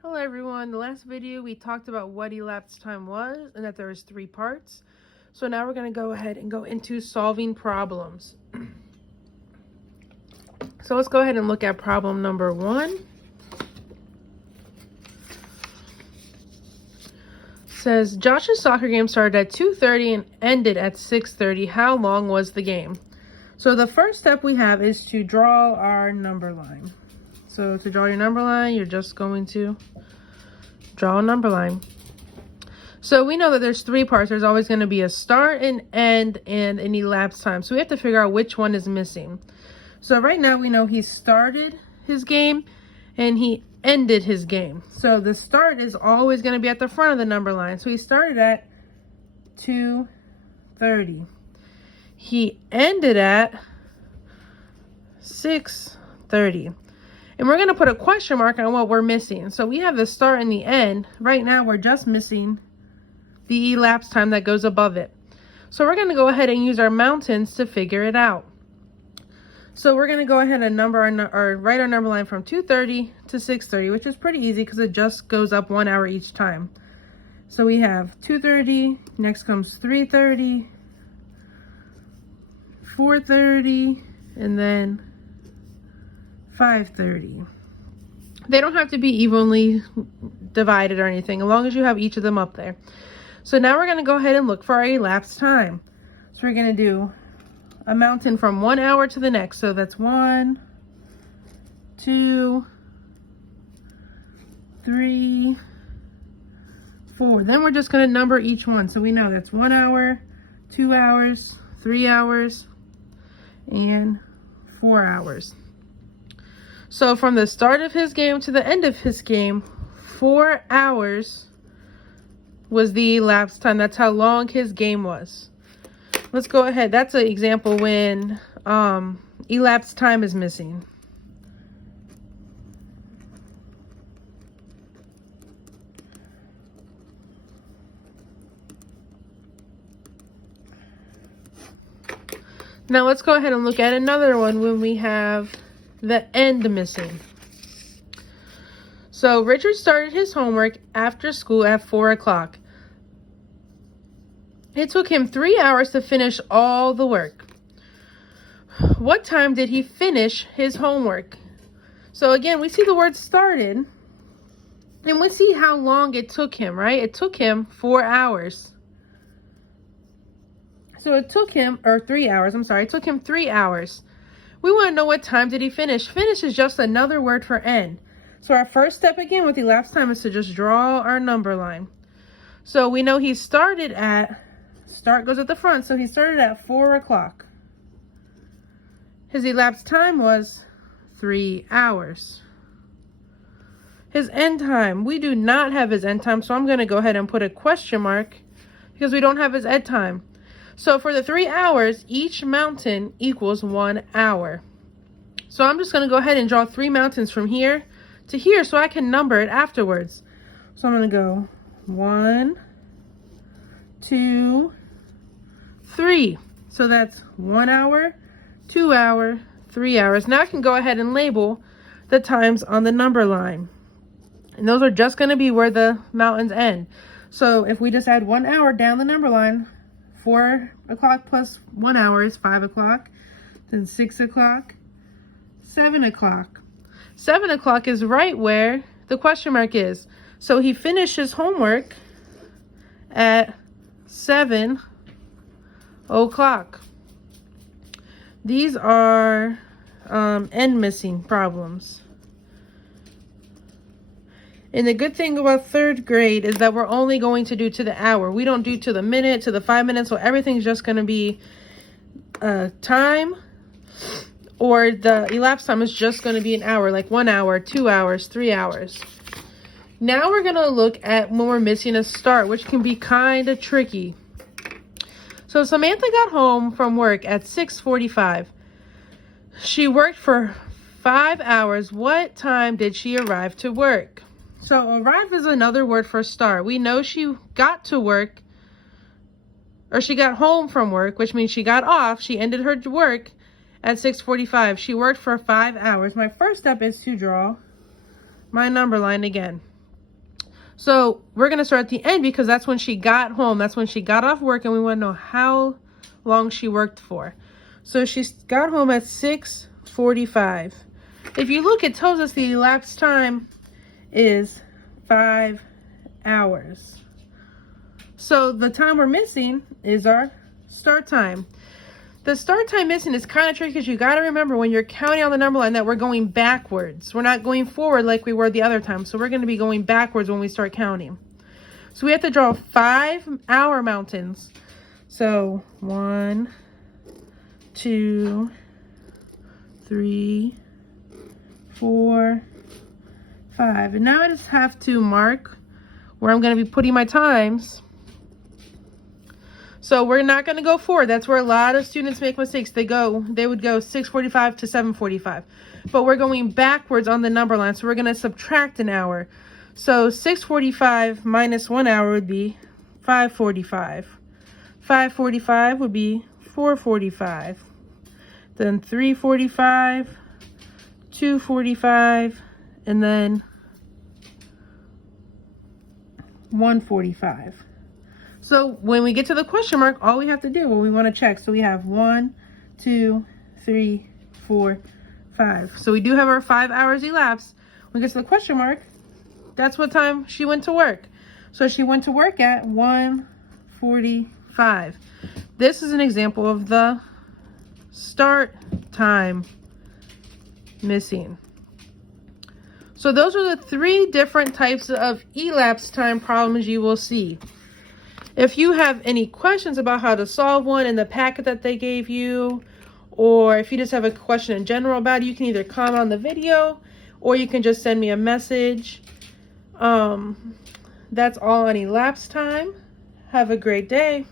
Hello everyone, the last video we talked about what elapsed time was and that there was 3 parts. So now we're going to go ahead and go into solving problems. So let's go ahead and look at problem number 1. It says Josh's soccer game started at 2:30 and ended at 6:30. How long was the game? So the first step we have is to draw our number line. So to draw your number line, you're just going to draw a number line. So we know that there's 3 parts. There's always going to be a start, an end, and an elapsed time. So we have to figure out which one is missing. So right now we know he started his game and he ended his game. So the start is always going to be at the front of the number line. So he started at 2:30. He ended at 6:30. And we're going to put a question mark on what we're missing. So we have the start and the end. Right now, we're just missing the elapsed time that goes above it. So we're going to go ahead and use our mountains to figure it out. So we're going to go ahead and write our number line from 2:30 to 6:30, which is pretty easy because it just goes up 1 hour each time. So we have 2:30, next comes 3:30, 4:30, and then 5:30. They don't have to be evenly divided or anything, as long as you have each of them up there. So now we're going to go ahead and look for our elapsed time. So we're going to do a mountain from 1 hour to the next. So that's 1, 2, 3, 4. Then we're just going to number each one. So we know that's 1 hour, 2 hours, 3 hours, and 4 hours. So from the start of his game to the end of his game, 4 hours was the elapsed time. That's how long his game was. Let's go ahead. That's an example when elapsed time is missing. Now let's go ahead and look at another one when we have the end missing. So Richard started his homework after school at 4 o'clock. It took him 3 hours to finish all the work. What time did he finish his homework? So again, we see the word started, and we see how long it took him, right? It took him 4 hours. So it took him, or 3 hours, I'm sorry, it took him 3 hours. We want to know what time did he finish. Finish is just another word for end. So our first step again with elapsed time is to just draw our number line. So we know he started at, start goes at the front, so he started at 4 o'clock. His elapsed time was 3 hours. His end time, we do not have his end time, so I'm going to go ahead and put a question mark because we don't have his end time. So for the 3 hours, each mountain equals 1 hour. So I'm just going to go ahead and draw 3 mountains from here to here so I can number it afterwards. So I'm going to go 1, 2, 3. So that's 1 hour, 2 hour, 3 hours. Now I can go ahead and label the times on the number line. And those are just going to be where the mountains end. So if we just add 1 hour down the number line, 4 o'clock plus 1 hour is 5 o'clock, then 6 o'clock, 7 o'clock. 7 o'clock is right where the question mark is. So he finished his homework at 7 o'clock. These are end missing problems. And the good thing about 3rd grade is that we're only going to do to the hour. We don't do to the minute, to the 5 minutes. So everything's just going to be time, or the elapsed time is just going to be an hour, like 1 hour, 2 hours, 3 hours. Now we're going to look at when we're missing a start, which can be kind of tricky. So Samantha got home from work at 6:45. She worked for 5 hours. What time did she arrive to work? So arrive is another word for start. We know she got to work, or she got home from work, which means she got off. She ended her work at 6:45. She worked for 5 hours. My first step is to draw my number line again. So we're going to start at the end because that's when she got home. That's when she got off work, and we want to know how long she worked for. So she got home at 6:45. If you look, it tells us the elapsed time is 5 hours. So the time we're missing is our start time. The start time missing is kind of tricky because you got to remember when you're counting on the number line that we're going backwards. We're not going forward like we were the other time. So we're going to be going backwards when we start counting. So we have to draw 5 hour mountains. So 1, 2, 3, 4, 5. And now I just have to mark where I'm going to be putting my times. So we're not going to go forward. That's where a lot of students make mistakes. They would go 6:45 to 7:45. But we're going backwards on the number line. So we're going to subtract an hour. So 6:45 minus 1 hour would be 5:45. 5:45 would be 4:45. Then 3:45, 2:45, and then 1:45. So when we get to the question mark, all we have to do, we want to check. So we have 1, 2, 3, 4, 5. So we do have our 5 hours elapsed. When we get to the question mark, that's what time she went to work. So she went to work at 1:45. This is an example of the start time missing. So those are the 3 different types of elapsed time problems you will see. If you have any questions about how to solve one in the packet that they gave you, or if you just have a question in general about it, you can either comment on the video or you can just send me a message. That's all on elapsed time. Have a great day.